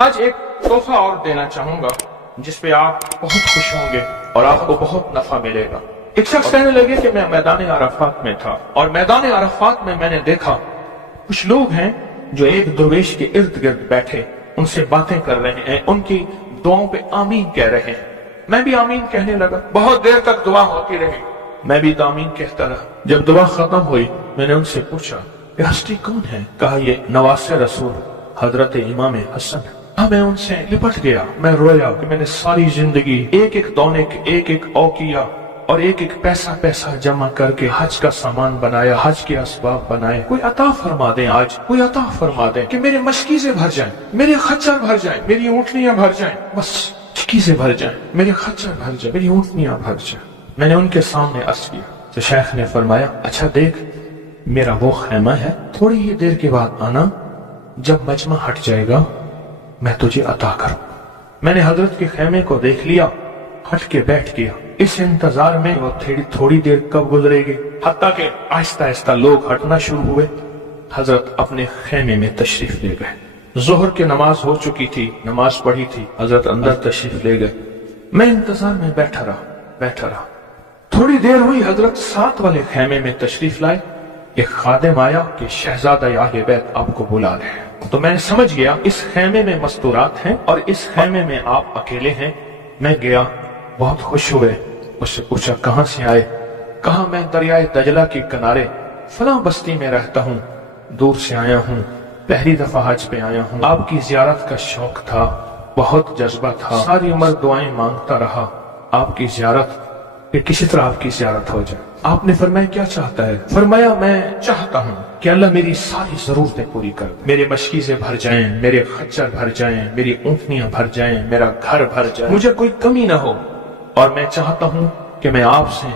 आज एक तोहफा और देना चाहूंगा जिस पे आप बहुत खुश होंगे और आपको बहुत नफा मिलेगा। एक शख्स कहने लगे कि मैं मैदान अराफात में था और मैदान अराफात में मैंने देखा कुछ लोग हैं जो एक दरवेश के इर्द गिर्द बैठे उनसे बातें कर रहे हैं, उनकी दुआओं पे आमीन कह रहे हैं। मैं भी आमीन कहने लगा। बहुत देर तक दुआ होती रही, मैं भी आमीन कहता रहा। जब दुआ खत्म हुई मैंने उनसे पूछा ये हस्ती कौन है? कहा ये नवासे रसूल हजरत इमाम हसन। मैं उनसे लिपट गया, मैं रोया कि मैंने सारी जिंदगी एक एक दौने एक एक औकिया और एक एक पैसा पैसा जमा करके हज का सामान बनाया, हज के असबाब बनाए। कोई अता फरमा दे, आज कोई अता फरमा दे कि मेरे मशकीज़ें भर जाएं, मेरे खच्चर भर जाएं, मेरी ऊँटनियां भर जाएं, बस मशकीज़ें भर जाएं, मेरे खच्चर भर जाएं, मेरी ऊँटनियां भर जाएं। मैंने उनके सामने अर्ज किया तो शेख ने फरमाया अच्छा देख, मेरा वो खैमा है, थोड़ी ही देर के बाद आना, जब मजमा हट जाएगा मैं तुझे अता करूं। मैंने हजरत के खैमे को देख लिया, हट के बैठ गया। इस इंतजार में वो थोड़ी देर कब गुजरेगी, हत्ता के आहिस्ता आहिस्ता लोग हटना शुरू हुए। हजरत अपने खैमे में तशरीफ ले गए। जोहर की नमाज हो चुकी थी, नमाज पढ़ी थी, हजरत अंदर तशरीफ ले गए। मैं इंतजार में बैठा रहा। थोड़ी देर हुई, हजरत साथ वाले खैमे में तशरीफ लाए। एक खादिम आया कि शहजादा अहले बैत आपको बुला रहे हैं। तो मैं समझ गया इस खैमे में मस्तूरात हैं और इस खैमे में आप अकेले हैं। मैं गया, बहुत खुश हुए। उससे पूछा कहाँ से आए? कहा मैं दरियाए दजला के किनारे फलां बस्ती में रहता हूँ, दूर से आया हूँ, पहली दफा हज पे आया हूँ। आपकी जियारत का शौक था, बहुत जज्बा था, सारी उम्र दुआएं मांगता रहा आपकी जियारत कि किसी तरह आपकी जियारत हो जाए। आपने फरमाया क्या चाहता है? फरमाया मैं चाहता हूँ कि अल्लाह मेरी सारी जरूरतें पूरी कर दे, मेरे मशकीज़ें भर जाएं, मेरे खच्चर भर जाएं, मेरी ऊँटनियां भर जाएं, मेरा घर भर जाए, मुझे कोई कमी ना हो। और मैं चाहता हूँ कि मैं आपसे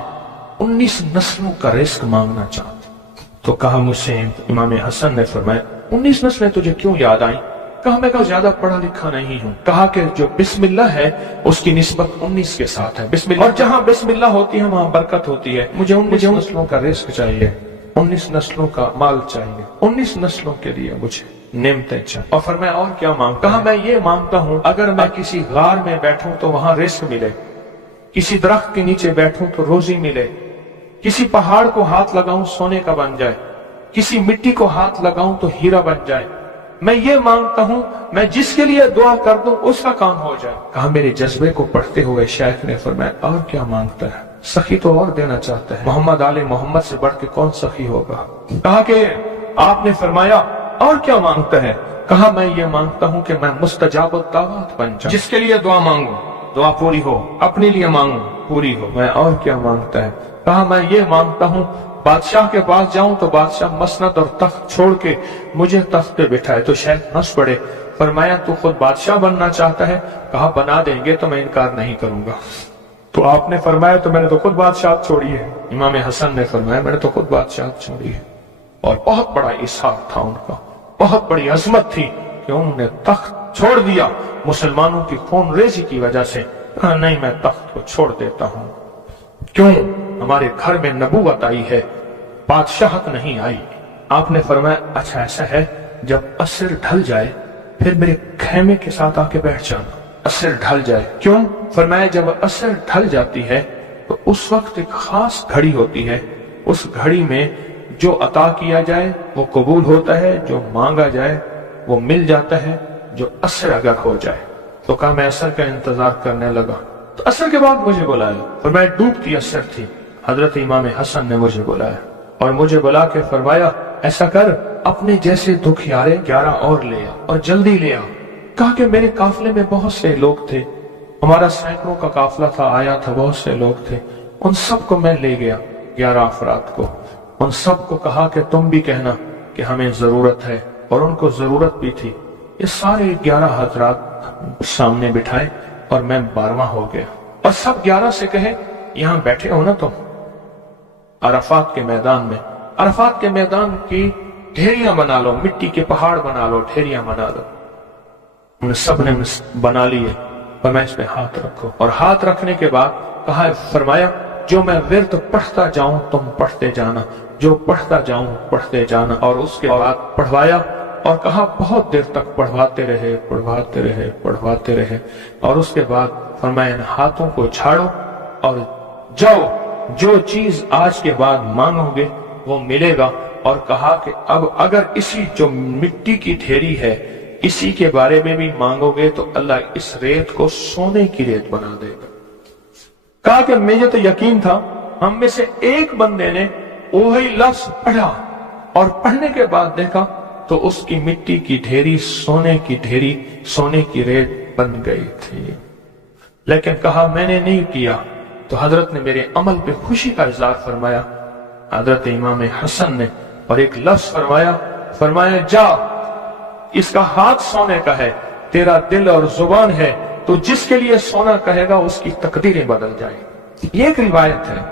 19 नस्लों का रिस्क मांगना चाहता हूँ। तो कहा मुझसे इमाम हसन ने फरमाया 19 नस्लें तुझे क्यों याद आई? कहा मैं ज्यादा पढ़ा लिखा नहीं हूँ। कहा कि जो बिस्मिल्लाह है उसकी निस्बत 19 के साथ है, बिस्मिल्लाह, और जहाँ बिस्मिल्लाह होती है वहाँ बरकत होती है। मुझे 19 नस्लों का रिस्क चाहिए, 19 नस्लों का माल चाहिए, 19 नस्लों के लिए मुझे नेमतें चाहिए। और फिर मैं और क्या मांगता? कहा मैं ये मांगता हूँ अगर मैं किसी गार में बैठूं तो वहां रिस्क मिले, किसी दरख्त के नीचे बैठूं तो रोजी मिले, किसी पहाड़ को हाथ लगाऊं सोने का बन जाए, किसी मिट्टी को हाथ लगाऊं तो हीरा बन जाए। मैं ये मांगता हूं मैं जिसके लिए दुआ कर दूं उसका काम हो जाए। कहा मेरे जज्बे को पढ़ते हुए शेख ने फरमाया और क्या मांगता है? सखी तो और देना चाहता है, मोहम्मद आले मोहम्मद से बढ़ के कौन सखी होगा? कहा कि आपने फरमाया और क्या मांगता है? कहा मैं ये मांगता हूं कि मैं मुस्तजाब दावत बन जाऊं, जिसके लिए दुआ मांगू दुआ पूरी हो, अपने लिए मांगू पूरी हो। मैं और क्या मांगता है? कहा मैं ये मांगता हूँ बादशाह के पास जाऊं तो बादशाह मसनद और तख्त छोड़ के मुझे तख्त पे बिठाए। तो शेख हंस पड़े, फरमाया तू खुद बादशाह बनना चाहता है? कहा बना देंगे तो मैं इनकार नहीं करूंगा। तो आपने फरमाया तो मैंने तो खुद बादशाह छोड़ी है। इमाम हसन ने फरमाया मैंने तो खुद बादशाह छोड़ी है। और बहुत बड़ा इसहार था उनका, बहुत बड़ी अजमत थी कि उन्होंने तख्त छोड़ दिया मुसलमानों की खून रेजी की वजह से। कहा नहीं मैं तख्त को छोड़ देता हूँ। क्यों? हमारे घर में नबूवत आई है, बादशाहत नहीं आई। आपने फरमाया अच्छा ऐसा है, जब असर ढल जाए फिर मेरे खैमे के साथ आके बैठ जाना। असर ढल जाए? क्यों? फरमाया जब असर ढल जाती है तो उस वक्त एक खास घड़ी होती है, उस घड़ी में जो अता किया जाए वो कबूल होता है, जो मांगा जाए वो मिल जाता है, जो असर अगर हो जाए। तो कहा मैं असर का इंतजार करने लगा। तो असर के बाद मुझे बुलाया, फरमाया डूबती असर थी, हजरत इमाम हसन ने मुझे बुलाया और मुझे बुला के फरमाया ऐसा कर अपने जैसे दुखियारे 11 और ले आ और जल्दी ले आ। कहा कि मेरे काफले में बहुत से लोग थे, हमारा सैकड़ों का काफला था, आया था, बहुत से लोग थे, उन सबको मैं ले गया 11 अफराद को। उन सबको कहा कि तुम भी कहना कि हमें जरूरत है, और उनको जरूरत भी थी। ये सारे 11 हजरात सामने बिठाए और मैं 12वां हो गया। और सब 11 से कहे यहां बैठे हो ना तुम अरफात के मैदान में, अरफात के मैदान की ढेरियां बना लो, मिट्टी के पहाड़ बना लो, ढेरियां बना लो। उन सब ने बना लिए और मैं इस पे हाथ रखो। और हाथ रखने के बाद कहा फरमाया जो मैं विर्द पढ़ता जाऊं तुम पढ़ते जाना, जो पढ़ता जाऊं पढ़ते जाना। और उसके बाद पढ़वाया اور کہا بہت دیر تک پڑھواتے رہے پڑھواتے رہے پڑھواتے رہے، اور اس کے بعد فرمایا ان ہاتھوں کو جھاڑو اور جاؤ، جو چیز آج کے بعد مانگو گے وہ ملے گا۔ اور کہا کہ اب اگر اسی جو مٹی کی ڈھیری ہے اسی کے بارے میں بھی مانگو گے تو اللہ اس ریت کو سونے کی ریت بنا دے گا۔ کہا کہ مجھے تو یقین تھا، ہم میں سے ایک بندے نے وہی لفظ پڑھا اور پڑھنے کے بعد دیکھا تو اس کی مٹی کی ڈھیری سونے کی ڈھیری، سونے کی ریت بن گئی تھی۔ لیکن کہا میں نے نہیں کیا، تو حضرت نے میرے عمل پہ خوشی کا اظہار فرمایا، حضرت امام حسن نے، اور ایک لفظ فرمایا جا، اس کا ہاتھ سونے کا ہے، تیرا دل اور زبان ہے، تو جس کے لیے سونا کہے گا اس کی تقدیریں بدل جائیں۔ یہ ایک روایت ہے،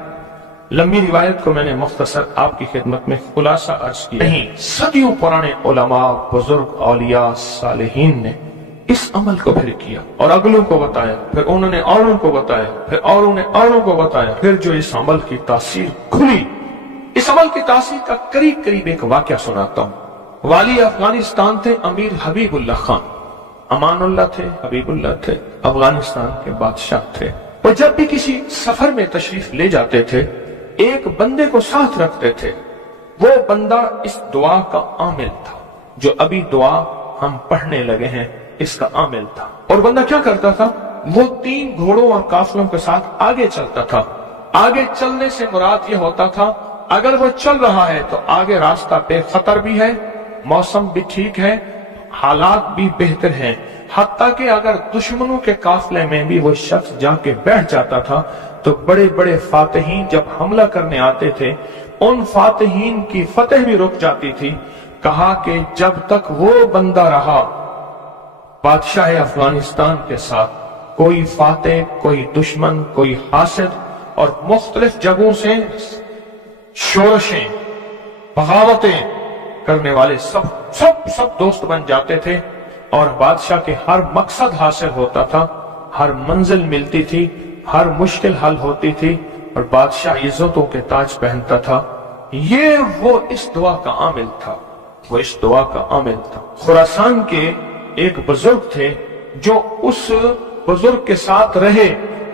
لمبی روایت کو میں نے مختصر آپ کی خدمت میں خلاصہ عرض کیا نہیں۔ صدیوں پرانے علماء، بزرگ، اولیاء، صالحین نے اس عمل کو پھر کیا اور اگلوں کو بتایا، پھر انہوں نے اوروں کو بتایا، پھر اوروں نے اوروں کو بتایا، پھر جو اس عمل کی تاثیر کھلی، اس عمل کی تاثیر کا قریب ایک واقعہ سناتا ہوں۔ والی افغانستان تھے امیر حبیب اللہ خان، امان اللہ تھے، حبیب اللہ تھے، افغانستان کے بادشاہ تھے۔ اور جب بھی کسی سفر میں تشریف لے جاتے تھے ایک بندے کو ساتھ رکھتے تھے، وہ بندہ اس دعا کا عامل تھا، جو ابھی دعا ہم پڑھنے لگے ہیں اس کا عامل تھا۔ اور بندہ کیا کرتا تھا، وہ 3 گھوڑوں اور قافلوں کے ساتھ آگے چلتا تھا۔ آگے چلنے سے مراد یہ ہوتا تھا اگر وہ چل رہا ہے تو آگے راستہ بے خطر بھی ہے، موسم بھی ٹھیک ہے، حالات بھی بہتر ہیں، حتیٰ کہ اگر دشمنوں کے قافلے میں بھی وہ شخص جا کے بیٹھ جاتا تھا تو بڑے بڑے فاتحین جب حملہ کرنے آتے تھے ان فاتحین کی فتح بھی رک جاتی تھی۔ کہا کہ جب تک وہ بندہ رہا بادشاہ افغانستان کے ساتھ، کوئی فاتح، کوئی دشمن، کوئی حاسد، اور مختلف جگہوں سے شورشیں، بغاوتیں کرنے والے سب دوست بن جاتے تھے، اور بادشاہ کے ہر مقصد حاصل ہوتا تھا، ہر منزل ملتی تھی، ہر مشکل حل ہوتی تھی، اور بادشاہ عزتوں کے تاج پہنتا تھا۔ یہ وہ اس دعا کا عامل تھا، وہ اس دعا کا عامل تھا۔ خراسان کے ایک بزرگ تھے جو اس بزرگ کے ساتھ رہے،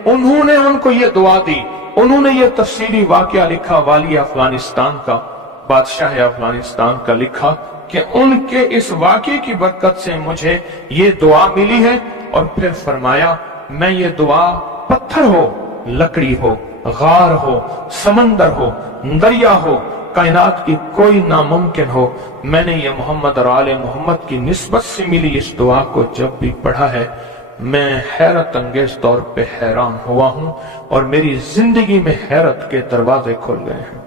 انہوں نے ان کو یہ دعا دی، انہوں نے یہ تفصیلی واقعہ لکھا والی افغانستان کا، بادشاہ افغانستان کا لکھا کہ ان کے اس واقعے کی برکت سے مجھے یہ دعا ملی ہے، اور پھر فرمایا میں یہ دعا پتھر ہو، لکڑی ہو، غار ہو، سمندر ہو، دریا ہو، کائنات کی کوئی ناممکن ہو، میں نے یہ محمد اور آل محمد کی نسبت سے ملی اس دعا کو جب بھی پڑھا ہے میں حیرت انگیز طور پہ حیران ہوا ہوں، اور میری زندگی میں حیرت کے دروازے کھل گئے ہیں۔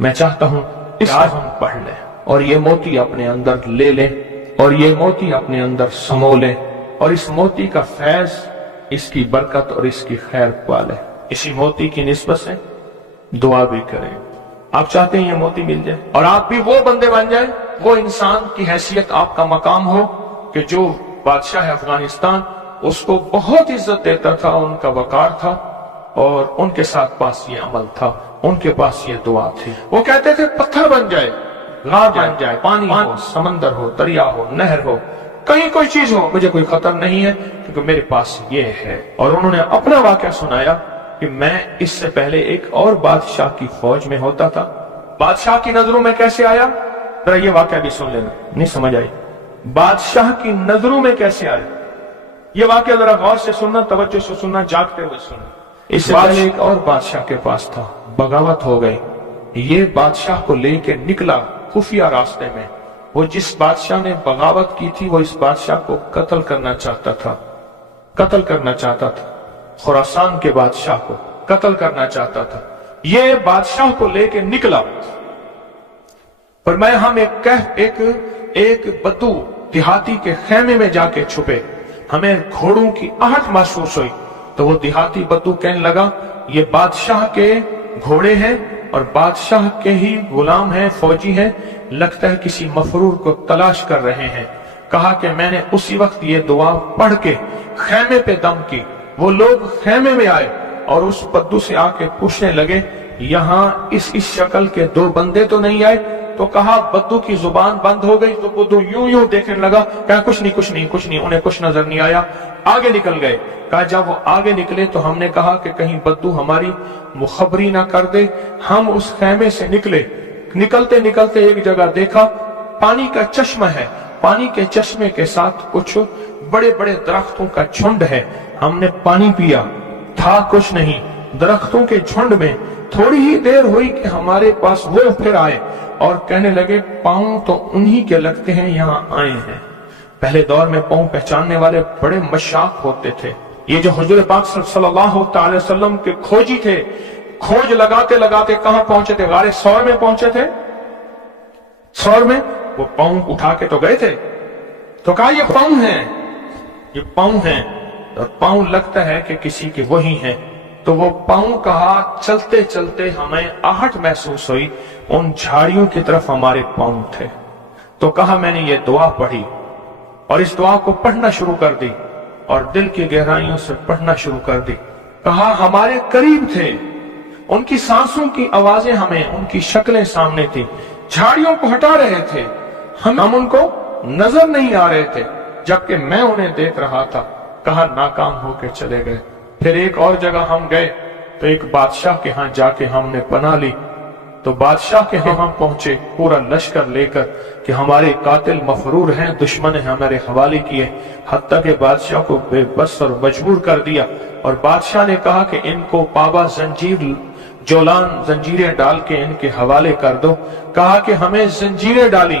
میں چاہتا ہوں اس کو ہم پڑھ لیں اور یہ موتی اپنے اندر لے لیں، اور یہ موتی اپنے اندر سمو لیں، اور اس موتی کا فیض، اس کی برکت اور اس کی خیر پالیں۔ اسی موتی کی نسبت سے دعا بھی کریں۔ آپ چاہتے ہیں یہ موتی مل جائے اور آپ بھی وہ بندے بن جائیں، وہ انسان کی حیثیت آپ کا مقام ہو کہ جو بادشاہ افغانستان اس کو بہت عزت دیتا تھا، ان کا وقار تھا، اور ان کے ساتھ پاس یہ عمل تھا، ان کے پاس یہ دعا تھی۔ وہ کہتے تھے پتھر بن جائے، غار بن جائے، پانی ہو، سمندر ہو، دریا ہو، نہر ہو، کہیں کوئی چیز ہو، مجھے کوئی خطر نہیں ہے کیونکہ میرے پاس یہ ہے۔ اور انہوں نے اپنا واقعہ سنایا کہ میں اس سے پہلے ایک اور بادشاہ کی فوج میں ہوتا تھا، بادشاہ کی نظروں میں کیسے آیا، ذرا یہ واقعہ بھی سن لینا، نہیں سمجھ آئی، بادشاہ کی نظروں میں کیسے آیا، یہ واقعہ ذرا غور سے سننا، توجہ سے سننا، جاگتے ہوئے سننا۔ اس سے پہلے ایک اور بادشاہ کے پاس تھا، بغاوت ہو گئی، یہ بادشاہ کو لے کے نکلا خفیہ راستے میں، وہ جس بادشاہ نے بغاوت کی تھی وہ اس بادشاہ کو قتل کرنا چاہتا تھا، قتل کرنا چاہتا تھا، خراسان کے بادشاہ کو قتل کرنا چاہتا تھا۔ یہ بادشاہ کو لے کے نکلا، فرمایا ہم ایک بدو دیہاتی کے خیمے میں جا کے چھپے، ہمیں گھوڑوں کی آہٹ محسوس ہوئی، تو وہ دیہاتی بدو کہنے لگا یہ بادشاہ کے گھوڑے ہیں اور بادشاہ کے ہی غلام ہیں، فوجی ہیں، لگتا ہے کسی مفرور کو تلاش کر رہے ہیں۔ کہا کہ میں نے اسی وقت یہ دعا پڑھ کے خیمے پہ دم کی، وہ لوگ خیمے میں آئے اور اس بدو سے آ کے پوچھنے لگے یہاں اس شکل کے 2 بندے تو نہیں آئے؟ तो कहा बद्दू की जुबान बंद हो गई, तो बुद्धू यूं यूं देखने लगा, कहा कुछ नहीं कुछ नहीं कुछ नहीं, उन्हें कुछ नजर नहीं आया, आगे निकल गए। कहा जब वो आगे निकले तो हमने कहा कि कहीं बद्दू हमारी मुखबरी ना कर दे। हम उस खेमे से निकले, निकलते निकलते एक जगह देखा पानी का चश्मा है, पानी के चश्मे के साथ कुछ बड़े बड़े दरख्तों का झुंड है। हमने पानी पिया, था कुछ नहीं, दरख्तों के झुंड में थोड़ी ही देर हुई कि हमारे पास वो फिर आए और कहने लगे पांव तो उन्हीं के लगते हैं, यहाँ आए हैं। पहले दौर में पांव पहचानने वाले बड़े मशाक होते थे। ये जो हुजूर पाक सल्लल्लाहु अलैहि वसल्लम के खोजी थे, खोज लगाते लगाते कहां पहुंचे थे? गारे सौर में पहुंचे थे। सौर में वो पांव उठा के तो गए थे, तो कहा ये पांव हैं, ये पांव हैं, और पांव लगता है कि किसी के वही हैं। तो वो पांव कहा चलते चलते हमें आहट महसूस हुई, उन झाड़ियों की तरफ हमारे पांव थे। तो कहा मैंने ये दुआ पढ़ी और इस दुआ को पढ़ना शुरू कर दी और दिल की गहराइयों से पढ़ना शुरू कर दी। कहा हमारे करीब थे, उनकी सांसों की आवाजें हमें, उनकी शक्लें सामने थी, झाड़ियों को हटा रहे थे, हम उनको नजर नहीं आ रहे थे, जबकि मैं उन्हें देख रहा था। कहा नाकाम होके चले गए। फिर एक और जगह हम गए तो एक बादशाह के यहाँ जाके हमने पनाह ली। तो बादशाह के यहाँ पहुंचे पूरा लश्कर लेकर कि हमारे कातिल मफरूर हैं, दुश्मन है हमारे हवाले किए। हत्ता के बादशाह को बेबस और मजबूर कर दिया और बादशाह ने कहा कि इनको पाबा जंजीर जोलान जंजीरें डाल के इनके हवाले कर दो। कहा कि हमें जंजीरें डाली,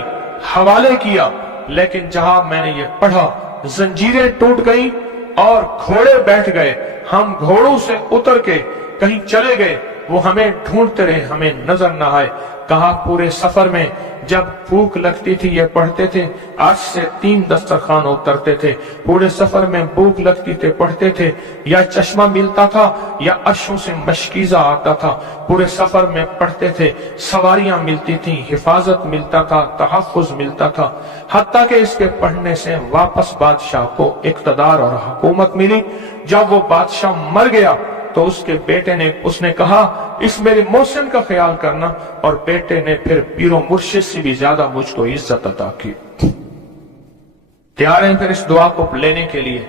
हवाले किया, लेकिन जहां मैंने ये पढ़ा जंजीरें टूट गई और घोड़े बैठ गए। हम घोड़ों से उतर के कहीं चले गए, वो हमें ढूंढते रहे, हमें नजर न आए। कहा पूरे सफर में जब भूख लगती थी ये पढ़ते थे, आज से 3 दस्तरखान उतरते थे। पूरे सफर में भूख लगती थे पढ़ते थे, या चश्मा मिलता था या अश्कों से मशकीजा आता था। पूरे सफर में पढ़ते थे, सवारियां मिलती थी, हिफाजत मिलता था, तहफ़्फ़ुज़ मिलता था। हत्ता के इसके पढ़ने से वापस बादशाह को इक़्तिदार और हुकूमत मिली। जब वो बादशाह मर गया तो उसके बेटे ने, उसने कहा इस मेरे मोहसिन का ख्याल करना, और बेटे ने फिर पीरो मुर्शिद से भी ज्यादा मुझको इज्जत अता की। तैयार हैं फिर इस दुआ को लेने के लिए,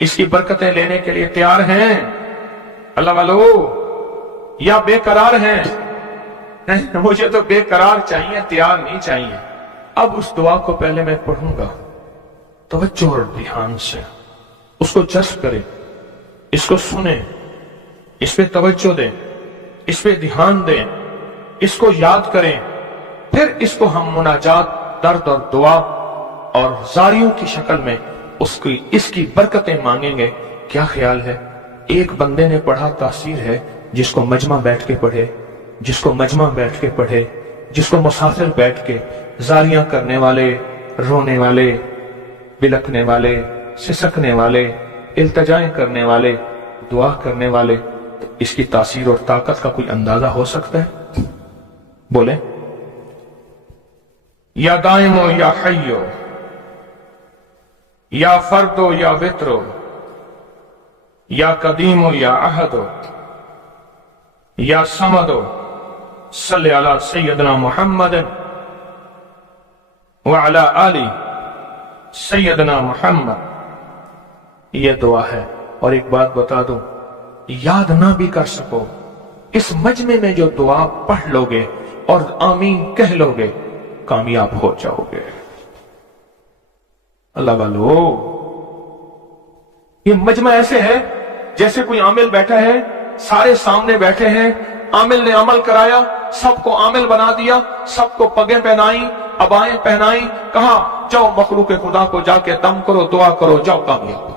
इसकी बरकतें लेने के लिए तैयार हैं अल्लाह वालो, या बेकरार हैं? मुझे तो बेकरार चाहिए, तैयार नहीं चाहिए। अब उस दुआ को पहले मैं पढ़ूंगा, तवज्जो और ध्यान से उसको जज्ब करें, इसको सुने, इस पे तवज्जो दें, इस पे ध्यान दें, इसको याद करें। फिर इसको हम मुनाजात, दर्द और दुआ और जारियों की शक्ल में उसकी इसकी बरकतें मांगेंगे। क्या ख्याल है? एक बंदे ने पढ़ा, तासीर है। जिसको मजमा बैठ के पढ़े, जिसको मजमा बैठ के पढ़े, जिसको मुसाफिर बैठ के, जारियां करने वाले, रोने वाले, बिलखने वाले, सिसकने वाले, इल्तजाएं करने वाले, दुआ करने वाले, तो इसकी तासीर और ताकत का कोई अंदाजा हो सकता है? बोले या दाइमो या हय्यो, या फर्दो या वित्रो, या कदीमो या अहदो, या समदो, सल्ले अला सय्यदना मुहम्मद व अला आली सय्यदना मुहम्मद। ये दुआ है। और एक बात बता दूं, याद ना भी कर सको, इस मजमे में जो दुआ पढ़ लोगे और आमीन कह लोगे, कामयाब हो जाओगे। अल्लाह वालो, ये मजमा ऐसे है जैसे कोई आमिल बैठा है, सारे सामने बैठे हैं, आमिल ने अमल कराया, सबको आमिल बना दिया, सबको पगें पहनाई, अबाएं पहनाई, कहा जाओ मखलूक खुदा को जाके दम करो, दुआ करो, जाओ कामयाब।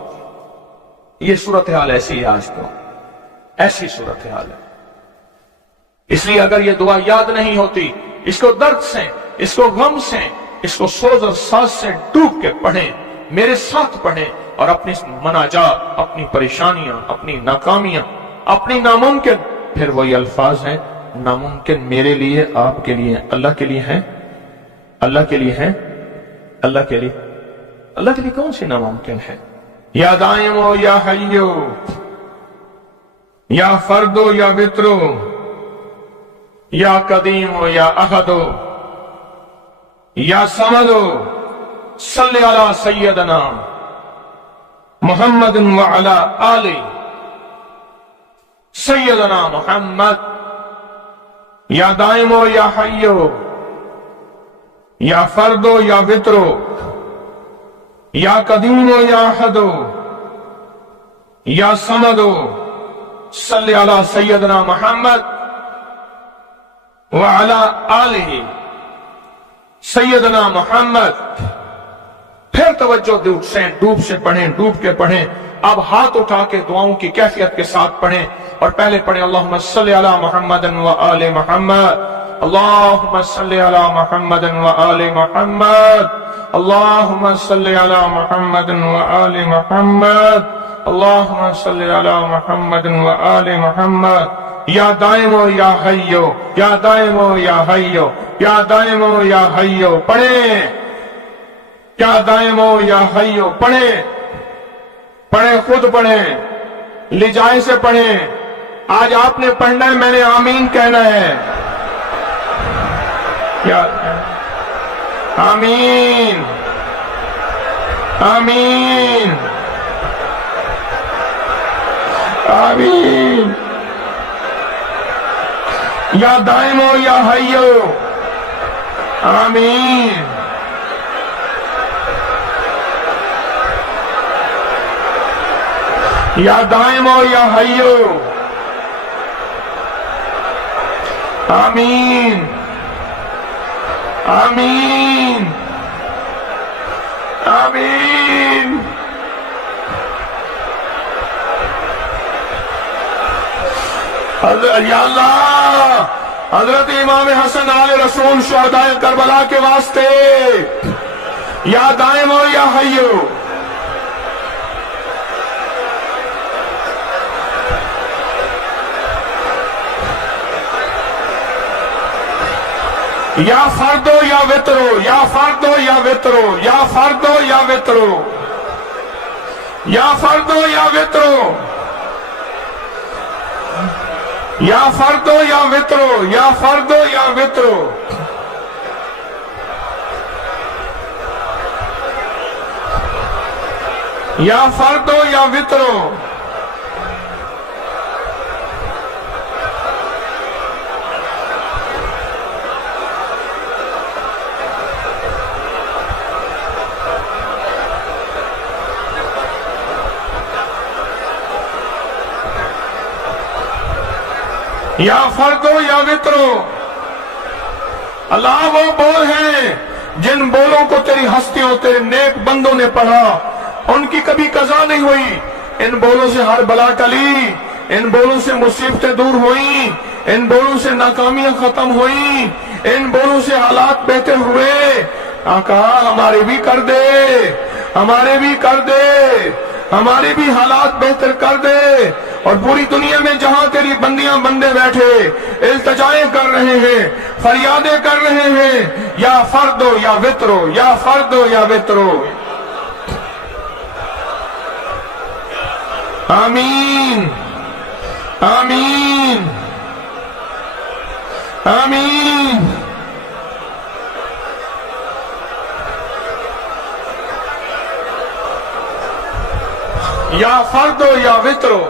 ये सूरत हाल ऐसी है आज तो, ऐसी सूरत हाल है। इसलिए अगर ये दुआ याद नहीं होती, इसको दर्द से, इसको गम से, इसको सोज और साज से डूब के पढ़ें, मेरे साथ पढ़ें और अपनी मनाजात, अपनी परेशानियां, अपनी नाकामियां, अपनी नामुमकिन, फिर वही अल्फाज हैं, नामुमकिन मेरे लिए, आपके लिए, अल्लाह के लिए हैं, अल्लाह के लिए हैं, अल्लाह के लिए, अल्लाह के लिए कौन सी नामुमकिन है? या दाइमो या हय्यो, या फर्दो या वित्रो, या कदीमो या अहदो, یا سمدو صلی علی سیدنا محمد وعلی آل سیدنا محمد. یا دائمو یا حیو یا فردو یا وطرو یا قدیمو یا احدو یا سمدو صلی علی سیدنا محمد وعلی آلہ سیدنا محمد. پھر توجہ ڈوب سے پڑھیں، ڈوب کے پڑھیں. اب ہاتھ اٹھا کے دعاؤں کی کیفیت کے ساتھ پڑھیں، اور پہلے پڑھیں اللہم صلی علی محمد و آل محمد، اللہم صلی علی محمد و آل محمد، اللہم صلی علی محمد و آل محمد، اللہم صلی علی محمد و آل محمد. یا دائمو یا حیو یا دائمو یا حیو یا دائمو یا حیو پڑھیں. یا دائمو یا حیو پڑھیں، پڑھیں، خود پڑھیں، لجائے سے پڑھیں. آج آپ نے پڑھنا ہے، میں نے آمین کہنا ہے. آمین آمین آمین. یا دائمو یا حیو آمین. یا دائمو یا حیو آمین آمین آمین. یا اللہ، حضرت امام حسن آل رسول شہدائے کربلا کے واسطے یا دائمو یا حیو. یا فردو یا وطرو یا فردو یا وطرو یا فردو یا وطرو یا فردو یا وطرو یا فردو یا وطرو یا فردو یا وطرو. یا فردو یا وطرو. یا فردو یا وطرو. اللہ وہ بول ہیں جن بولوں کو تیری ہستیوں تیرے نیک بندوں نے پڑھا، ان کی کبھی قضا نہیں ہوئی. ان بولوں سے ہر بلا ٹلی، ان بولوں سے مصیبتیں دور ہوئیں، ان بولوں سے ناکامیاں ختم ہوئیں، ان بولوں سے حالات بہتر ہوئے. آقا ہمارے بھی کر دے، ہمارے بھی کر دے، ہمارے بھی حالات بہتر کر دے. اور پوری دنیا میں جہاں تیری بندیاں بندے بیٹھے التجائیں کر رہے ہیں، فریادیں کر رہے ہیں، یا فردو یا وطرو یا فردو یا وطرو. آمین آمین آمین. یا فردو یا وطرو.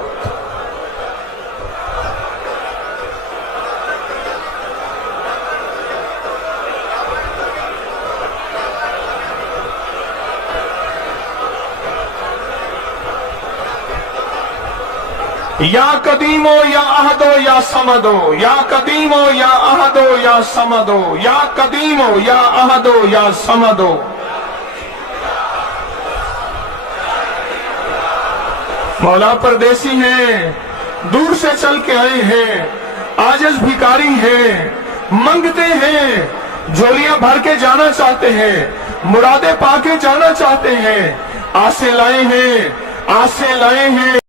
یا قدیمو یا احدو یا سمدو یا قدیمو یا احدو یا سمدو یا قدیمو یا احدو یا سمدو. مولا پردیسی ہیں، دور سے چل کے آئے ہیں، عاجز بھکاری ہیں، منگتے ہیں، جھولیاں بھر کے جانا چاہتے ہیں، مرادیں پا کے جانا چاہتے ہیں. آسیں لائے ہیں، آسیں لائے ہیں.